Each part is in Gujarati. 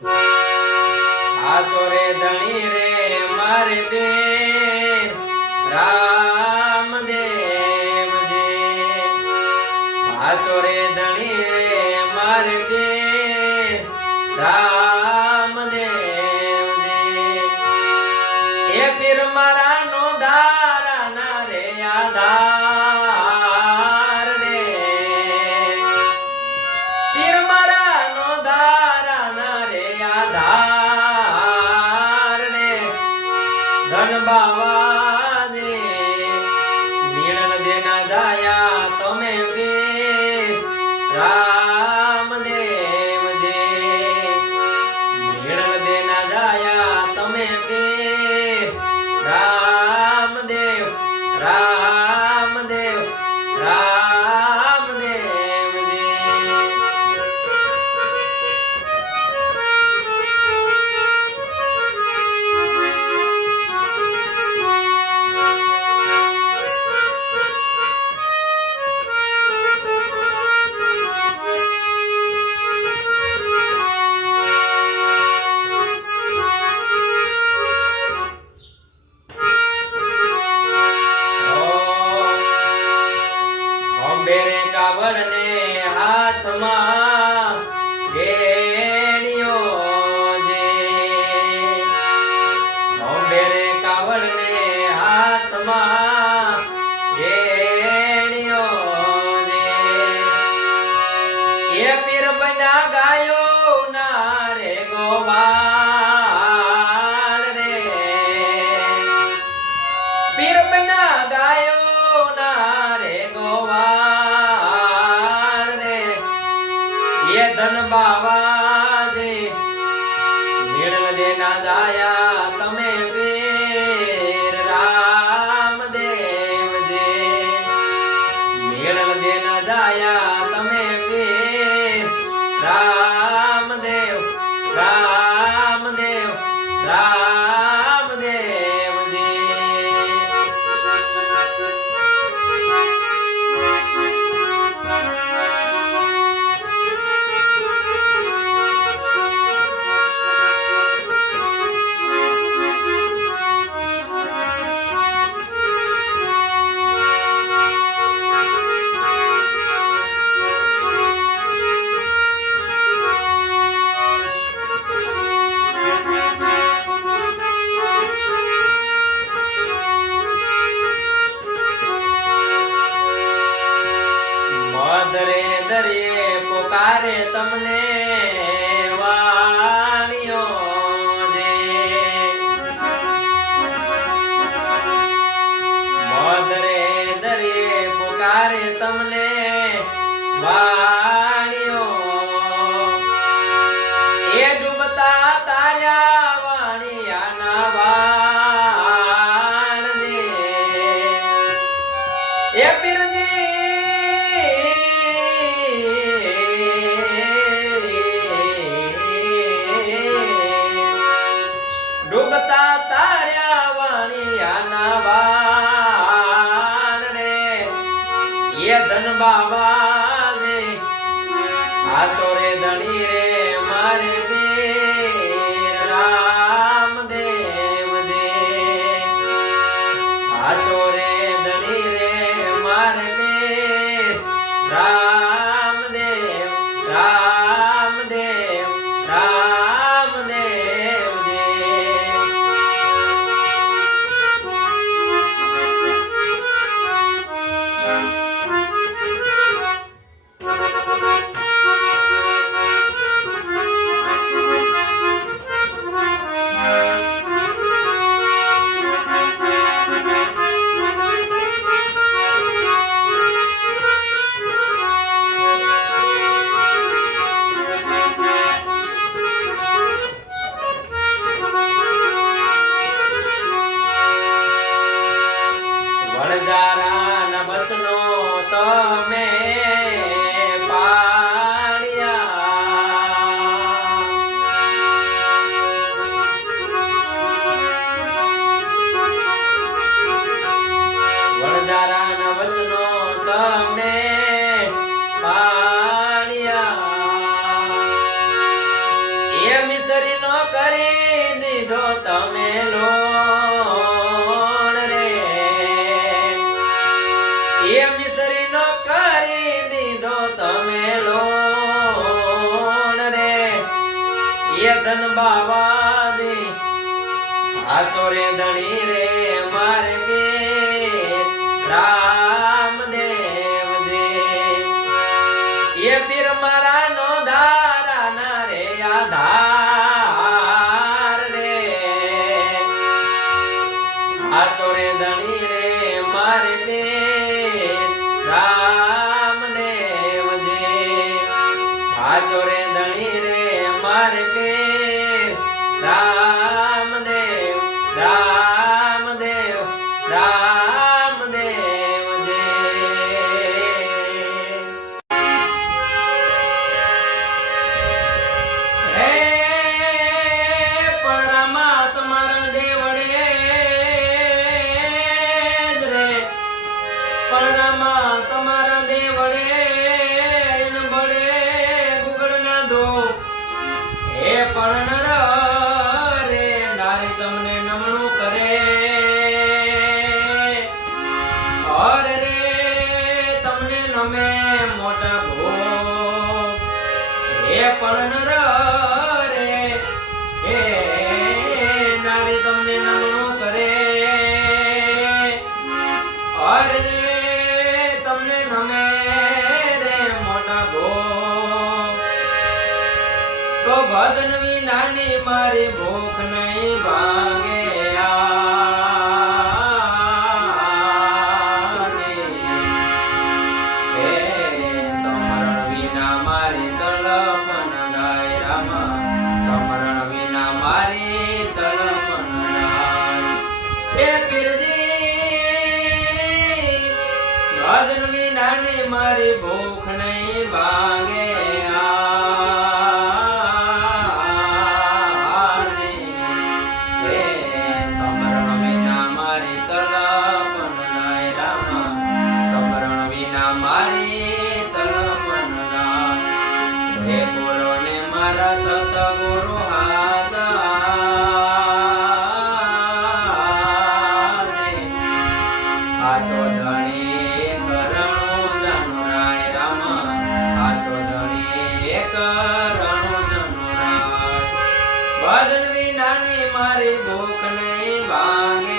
હાચો રે ધણી રે મારે બેર રામદેવજી, હાચો રે ધણી રે મારે બેર રામદેવજી, એ પીર મારા નો ધારા ના રે આધાર રે, પીર મારા નો ધારા ના રે આધાર રે, ધન બાવાજી મિલન દેના જાયા તમે પીર રામદેવજી, મિલન દેના જાયા તમે પીર રામદેવ રામદેવ રામદેવજી. બેરે કાવડ ને હાથમાં ઘેણ્યો જે, બેરે કાવડ ને હાથમાં ઘેણ્યો જે, એ પીર બન્યા ગાયો ના રે ગોવાળ રે, પીર બન્યા ગાયો ના રે ગોવાળ, ધન બાવાજી મેળલ દેના જાયા તમે પીર રામદેવજી, મેળલ દેના જાયા તમે પીર રામદેવ રામદેવ રામદેવજી. મધરે દરિયે પોકારે તમને વાણીઓ જે, મધરે દરિયે પોકારે તમને વાણીઓ, એ ડૂબતા તાર્યા વાણિયાના વાણ ને, એ પીરજી ડૂબતા તાર્યા વાણિયાના વાણ રે, એ ધન બાવાજી હાચો રે ધણી રે મારે બેર રામદેવજી, હાચો રે ધણી રે મારે બેર રામદેવ રામદેવ રામદેવજી. મિસરી નો કરી દીધો તમે લોણ રે એ મિસરી નો કરી દીધો તમે લોણ રે એ ધન બાવાની હાચો રે ધણી રે મારે બે રામદેવ દે એ પીર મારા નો ધારા ના રે આધાર રે હાચો રે ધણી રે મારે બે રામદેવ દે હાચો રે ધણી રે મારે બે રામદેવ રામદેવ રામદેવ જય હે પણ રામા તમારા દેવડે રે પણ રામા તમારા દેવડે બળે ગુગળ ના દો હે પણ તમને નમણું કરે ઓર રે તમને નમે મોટા ભોગ હે પણ રે હે નારી તમને નમણું કરે ઓર રે તમને નમે રે મોટા ભોગ તો ભજન વિનાની મારી ભૂખ નહીં ભાંગે હે સમરણ વિના મારી તલપન જાય રામા સમરણ વિના મારી તલપન જાય હે પીરજી ભજન વિનાની મારી ભૂખ નહીં ભાંગે સતગુરુ હાચો ધણી કરણો જાનુરાય રામા હાચો ધણી કરણો જાનુરાય ભજન વિનાની મારી ભૂખ નહીં ભાંગે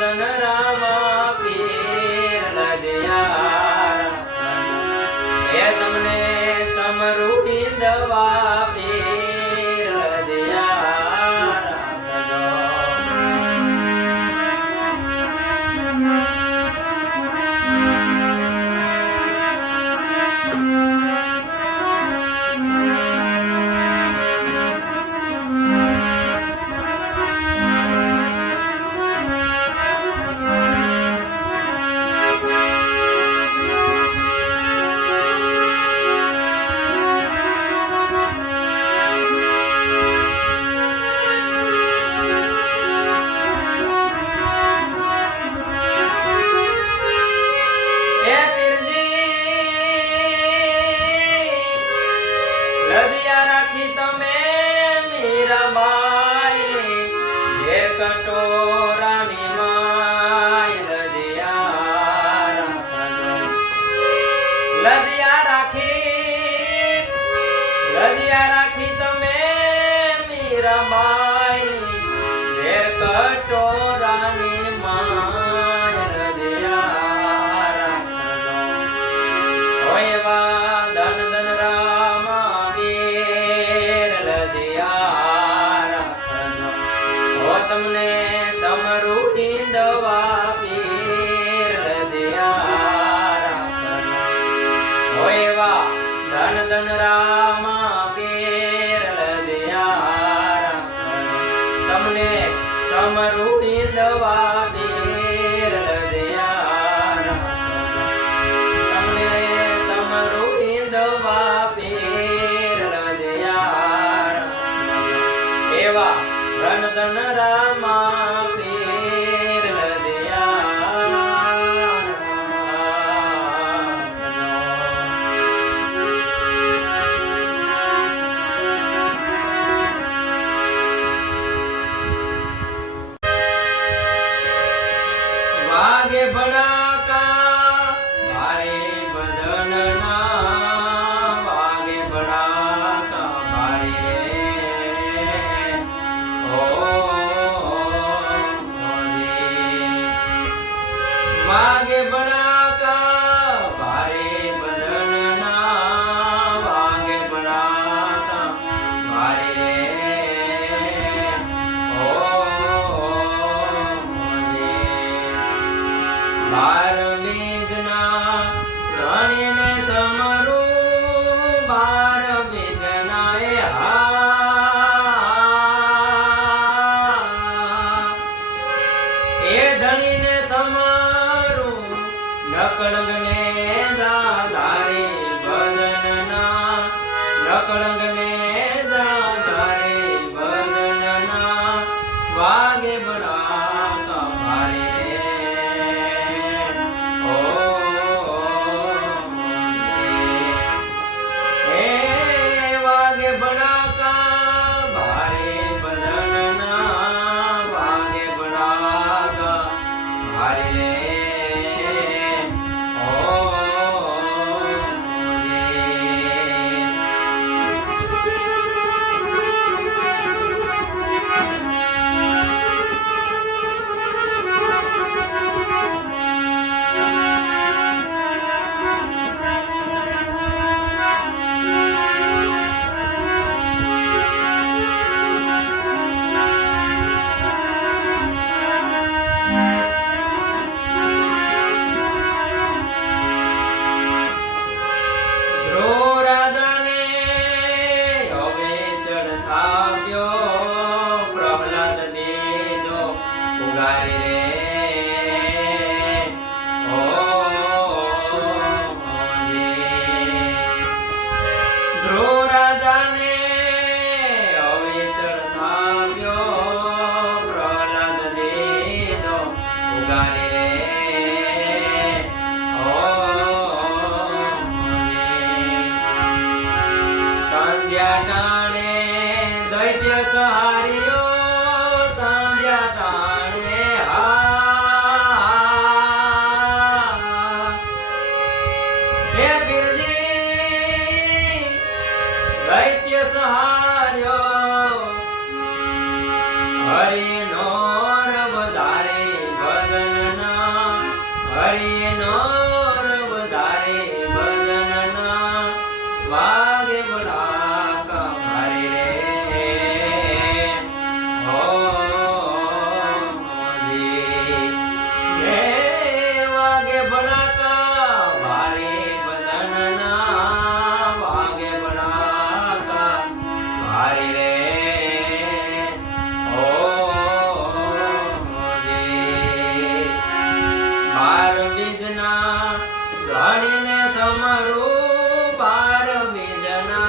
ધન રામા પીર લજિયા એ તમને સમરુ હિંદવા પીર લજિયા રાખજો. લજિયા રાખી તમે મીરાબાઈ જે કટોરાની માય લજિયા રાખજો. લજિયા રાખી તમે મીરાબાઈ જે કટોરાની માય લજિયા રાખજો. હોય એવા ધન ધન રામા પીર લજિયા રાખજો. હો તમને સમરુ હિંદવા પીર લજિયા રાખજો. હો એવા ધન ધન રામા પીર લજિયા રાખજો. તમને સમરુ હિંદવા પીર લજિયા રાખજો. તમને સમરુ હિંદવા પીર લજિયા રાખજો. એવા ધન ધન રામા પીર લજિયા રાખજો. વાગે ભડાકા ભારે ભજનના વાગે ભડાકા ભારે ઓ વાગે ભડાકા ભારે ભજનના વાગે ભડાકા ભારે ઓ બાર બીજના ધણીને સમરુ બાર બીજના એ ધણીને સમરુ નકળંગને જા ધારે ભજનના નકળંગને જા ધારે ભજનના વાગે ભડાકા ભારે વાગે ભડાકા ભારે ભજનના વાગે ભડાકા ભારે ઓ હરિ નો વધારે ભજ હરિનો વધારે ભજનના વાગે બળાકા હરિ રે હો જી વાગે બળાકા ભારે ભજનના વાગે બળાકા હરિ રે બાર બીજના ધણીને સમરું બાર બીજના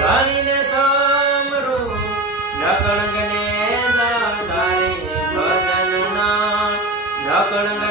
ધણીને સમરું નકળંગને તારી ભજનના નકળંગ